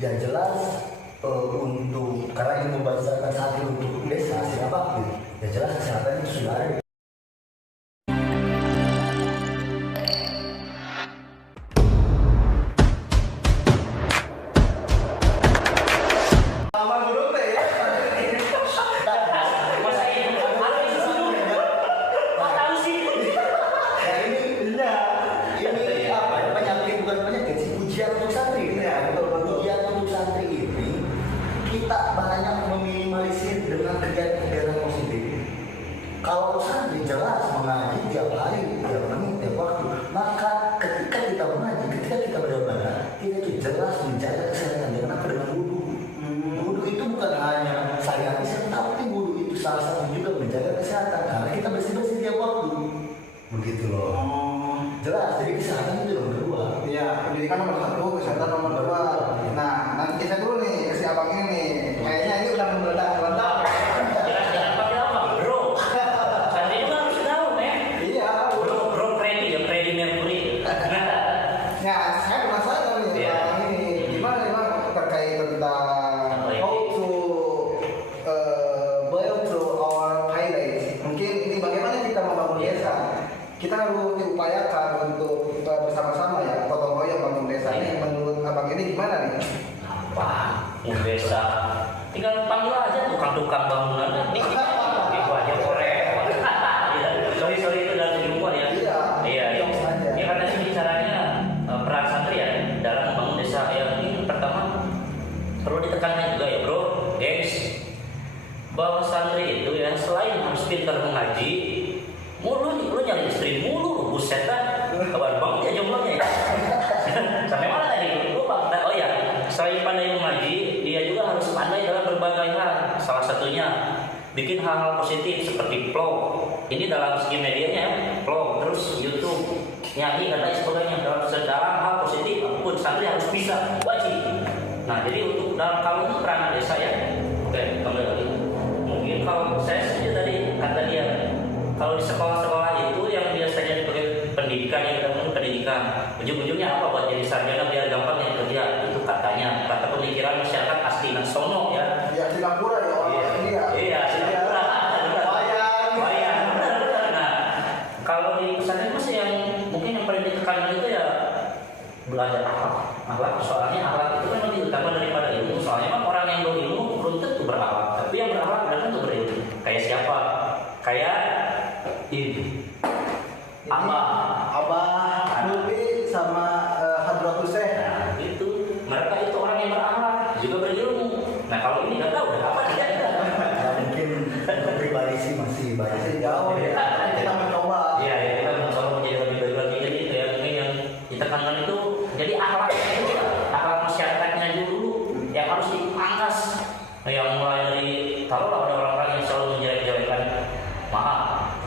Ya jelas untuk karena ini membicarakan santri untuk desa siapa gitu. Ya jelas kesehatan itu sudah ada. Kita banyak meminimalisir dengan kegiatan-kegiatan positif. Kalau santri jelas mengaji tiap hari, tiap menit, tiap waktu, maka ketika kita mengaji, ketika kita beribadah, kita itu jelas menjaga kesehatan. Dengan apa? Dengan wudu. Wudu itu bukan hanya saya bisa, tapi wudu itu salah satu juga menjaga kesehatan. Karena kita bersih-bersih tiap waktu. Begitu loh. Jelas, jadi kesehatan itu nomor 2. Iya, pendidikan nomor 1, kesehatan nomor 2. Nah, nanti kita dulu nih, kasih abang ini nih. Kayaknya ini udah meledak-ledak. Jelas jangan pakai apa, bro. Santri itu harus tahu, men. Iya, Bro Freddy Mercury. ya, saya penasaran nih, Iya. abang ini. Gimana terkait tentang how to build to our highlights. Mungkin ini bagaimana kita membangun desa. Kita harus diupayakan untuk bersama-sama ya, gotong royong bangun desa ini. Menurut abang ini gimana nih? Apa? Desa. Tinggal panggil aja tukang-tukang bangunan. Nih, itu aja korek. Sorry itu dari humor ya. Iya. Ya karena ini caranya peran santri ya dalam membangun desa. Ya ini pertama perlu ditekankan juga ya bro, gengs, bahwa santri itu ya selain harus pintar mengaji, lu nyari istri mulu, buset dah. Kabar banget ya jumlahnya ya. Sampai mana tadi? Lupa. Oh ya, selain pandai mengaji, dia juga harus pandai dalam berbagai hal. Salah satunya bikin hal-hal positif seperti vlog. Ini dalam segi medianya ya, vlog, terus YouTube, nyanyi dan lain sebagainya. Dalam hal positif, apapun santri harus bisa, wajib. Nah, jadi untuk dalam kalau itu peranan desa ya. Oke, kembali lagi. Mungkin kalau saya setuju tadi kata dia. Kalau di sekolah-sekolah itu yang biasanya dipakai pendidikan yang kita ngomong pendidikan, ujung-ujungnya apa buat jadi sarjana biar gampang yang kerja itu katanya kata pemikiran masyarakat asli Sono ya. Ya, Singapura ya orang ini ya. Iya, Singapura. Wayang. Benar. Nah, kalau di pesantren masih yang mungkin yang paling ditekankan itu ya belajar akhlak. Soalnya akhlak itu kan lebih utama daripada ilmu. Soalnya kan orang yang berilmu belum tentu berakhlak, tapi yang berakhlak belum tentu berilmu. Kayak siapa? Kayak ini Abah Nubi sama Hadratul Syekh. Nah, itu mereka itu orang yang berakhlak juga berilmu. Nah kalau ini nggak tahu apa dia. Ya mungkin untuk pribadi sih masih banyak. Masih jauh ya. Kita mencoba. Iya ya, kita mencoba menjadi lebih baik lagi jadi itu ya mungkin yang ditekankan itu jadi akhlak itu akhlak masyarakatnya dulu yang harus dipangkas. Yang mulai dari taruhlah ada orang-orang yang selalu menjelek-jelekan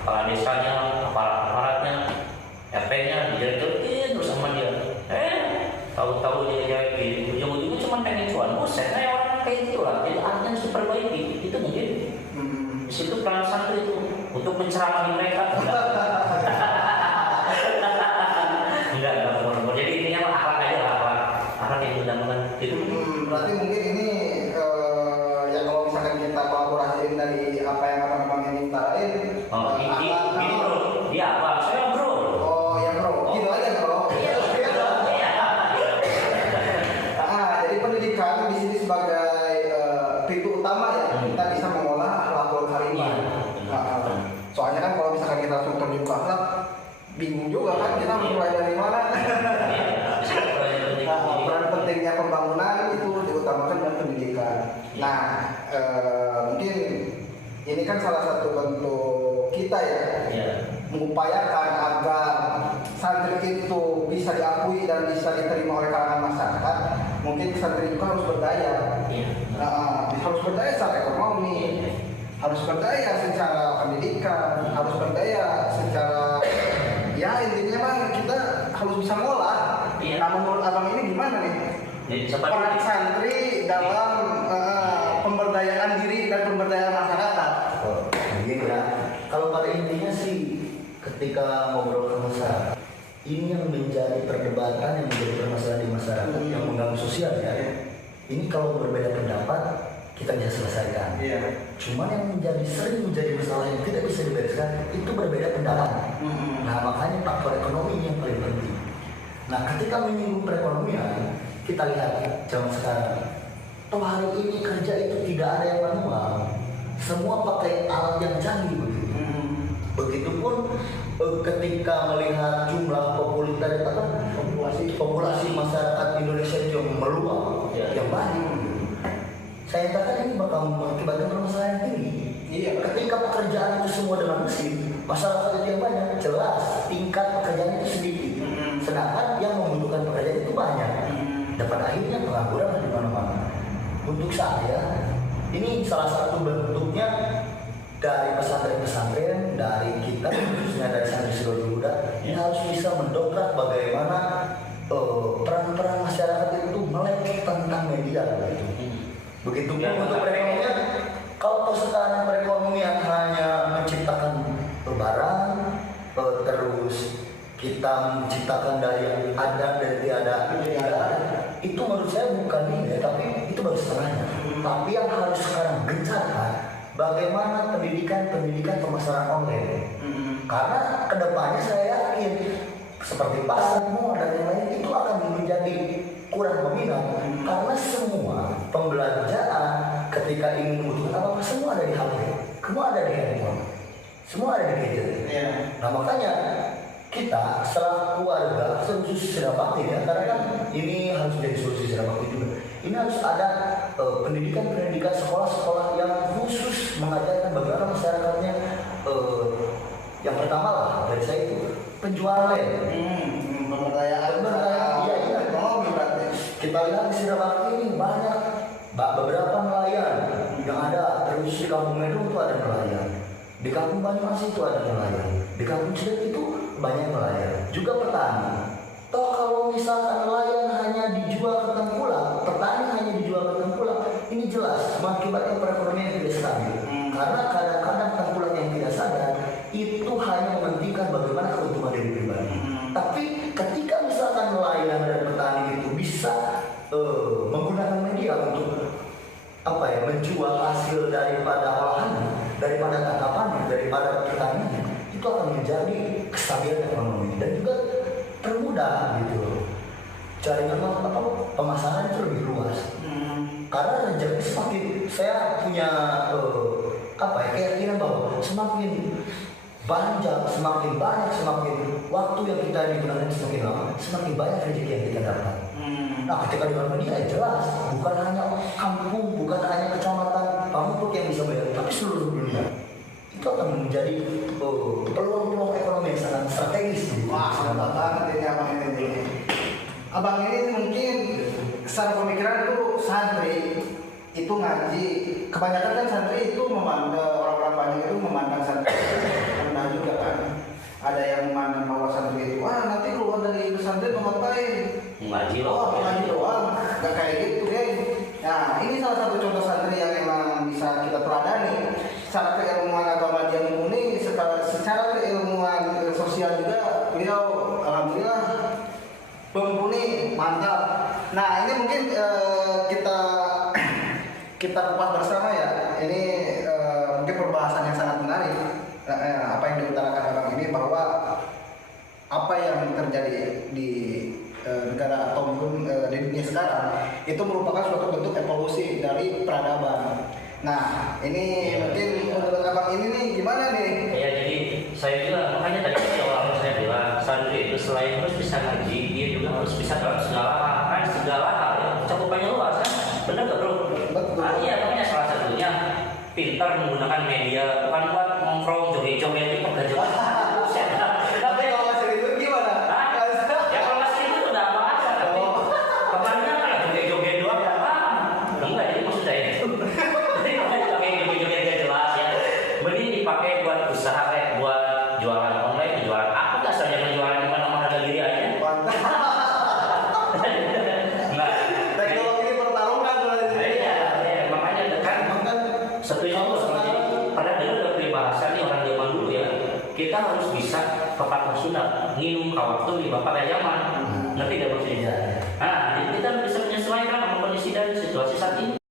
kepala desanya, aparatnya, RT-nya dijelek-jelekin terus sama dia. Tahu-tahu dia jelekin, ujung-ujungnya cuma pengen cuan. Buset, orang kayak gitu lah. Jadi artinya harus diperbaiki. Itu mungkin di situ peran santri itu untuk menceramahi mereka. Enggak. Jadi intinya akhlak aja lah, akhlak yang mudah-mudahan itu. Berarti mungkin ini ya kalau misalkan kita kolaborasiin dari apa yang abang ini utarain. Oh, ini bro, dia apa? Saya bro. Oh ya bro, gitu aja bro. Iya. Jadi pendidikan di sini sebagai pintu utama ya, kita bisa mengolah akhlakul karimah. Soalnya kan kalau misalkan kita langsung terjun ke akhlak, bingung juga kan kita mulai dari mana. Peran pentingnya pembangunan itu diutamakan dengan pendidikan. Nah, mungkin ini kan salah satu bentuk kita ya, mengupayakan agar santri itu bisa diakui dan bisa diterima oleh kalangan masyarakat. Mungkin santri juga harus berdaya, harus berdaya secara ekonomi, harus berdaya secara pendidikan, harus berdaya secara ya intinya mah kita harus bisa ngolah. Nah menurut abang ini gimana nih? Peran santri dalam pemberdayaan diri dan pemberdayaan masyarakat. Begini ya. Kalau pada intinya sih ketika ngobrol ke masyarakat, ini yang menjadi perdebatan, yang menjadi permasalahan di masyarakat, yang mengganggu sosial ya. ini kalau berbeda pendapat kita bisa selesaikan. Cuman yang sering menjadi masalah yang tidak bisa dibereskan itu berbeda pendapat. Nah makanya faktor ekonomi yang paling penting. Nah ketika menyinggung perekonomian, kita lihat zaman sekarang. Toh hari ini kerja itu tidak ada yang manual, semua pakai alat yang canggih begitu. Begitupun ketika melihat jumlah populasi masyarakat Indonesia yang meluap, yang banyak. Saya katakan ini bakal mengakibatkan permasalahan tinggi. Ketika pekerjaan itu semua dengan mesin, masyarakat itu yang banyak, jelas tingkat pekerjaan itu sedikit. Sedangkan yang membutuhkan pekerjaan itu banyak. Dapat akhirnya pengangguran di mana-mana. Untuk saya, ini salah satu bentuknya dari pesantren-pesantren, dari kita khususnya dari santri Sidoarjo Muda, ini harus bisa mendongkrak bagaimana peran-peran masyarakat itu melek tentang media begitu. Begitupun untuk perekonomian, kalau sekarang perekonomian hanya menciptakan barang, terus kita menciptakan dari yang ada dan tidak ada, itu menurut saya bukan ini, tapi itu baru setengahnya. Tapi yang harus sekarang gencarkan, bagaimana pendidikan pemasaran online. Karena kedepannya saya yakin seperti pasar, mall dan lain-lain itu akan menjadi kurang peminat karena semua pembelajaran ketika ingin membutuhkan apa semua ada di HP, semua ada di handphone, semua ada di gadget. Nah makanya kita selaku keluarga khusus Sirabakti ya, karena kan ini harus jadi solusi Sirabakti juga. Ini harus ada pendidikan sekolah-sekolah yang khusus mengajarkan bagaimana masyarakatnya. Yang pertama lah dari saya itu penjualan. Pemberdayaan. Iya. Kita lihat di Sirabakti ini banyak beberapa nelayan yang ada. Terus di Kampung Meru itu ada nelayan, di Kampung Banyumas itu ada nelayan, di Kampung Cilet itu banyak nelayan, juga petani. Toh kalau misalkan nelayan hanya dijual ke tengkulak, petani hanya dijual ke tengkulak, ini jelas mengakibatkan perekonomian yang tidak stabil. Karena kadang-kadang tengkulak yang tidak sadar itu hanya mementingkan bagaimana keuntungan diri pribadi. Tapi ketika misalkan nelayan dan petani itu bisa menggunakan media untuk menjual hasil daripada olahannya, daripada tangkapannya, daripada pertaniannya, itu akan menjadi kestabilan ekonomi dan juga termudah gitu. Jaringan pemasaran itu lebih luas. Karena rezeki semakin, saya punya keyakinan bahwa semakin panjang, semakin banyak, semakin waktu yang kita digunakan semakin lama, semakin banyak rezeki yang kita dapat. Nah, ketika dengan media jelas, bukan hanya kampung, bukan hanya kecamatan Pamukuk yang bisa bayar, tapi seluruh dunia. Itu akan menjadi peluang-peluang ekonomi yang sangat strategis. Wah, mantap banget ini abang ini. Abang ini mungkin secara pemikiran itu santri itu ngaji. Kebanyakan kan santri itu orang-orang banyak itu memandang santri rendah juga kan. Ada yang memandang bahwa santri itu, wah nanti keluar dari pesantren mau ngapain? Ngaji doang. Gak kayak gitu deh. Nah, ini salah satu contoh santri yang memang bisa kita teladani. Secara keilmuan agama dia mumpuni, secara keilmuan sosial juga beliau alhamdulillah mumpuni, mantap. Nah, ini mungkin kita kupas bersama ya. Ini mungkin perbahasan yang sangat menarik. Apa yang diutarakan abang ini bahwa apa yang terjadi di negara atau mungkin di dunia sekarang itu merupakan suatu bentuk evolusi dari peradaban. Nah, ini mungkin menurut abang ini nih gimana nih? Ya, jadi saya bilang, makanya tadi awal saya bilang santri itu selain harus bisa ngaji, dia juga harus bisa dalam segala hal ya, cakupannya luas kan? Benar gak bro? Betul. Iya, makanya salah satunya pintar menggunakan media, bukan buat nongkrong joget-joget itu kerja. Tapi kalau masih itu gimana? Ya kalau masih itu udah apa-apa, tapi kemarinnya kan joget-joget doang ya apa? Enggak, jadi maksud saya itu. Jadi kalau dipakai joget-joget gak jelas ya, mending dipakai buat usaha kayak buat jualan online, jualan apa dasar jangan jualan di mana harga diri aja. Teknologi pertarungan makanya kan satu itu padahal dulu ada peribahasa nih orang zaman dulu ya, kita harus bisa tepat sunat nginum kawat tuh di bapak zaman, ngerti gak maksudnya? Nah, jadi kita bisa menyesuaikan sama kondisi dan situasi saat ini.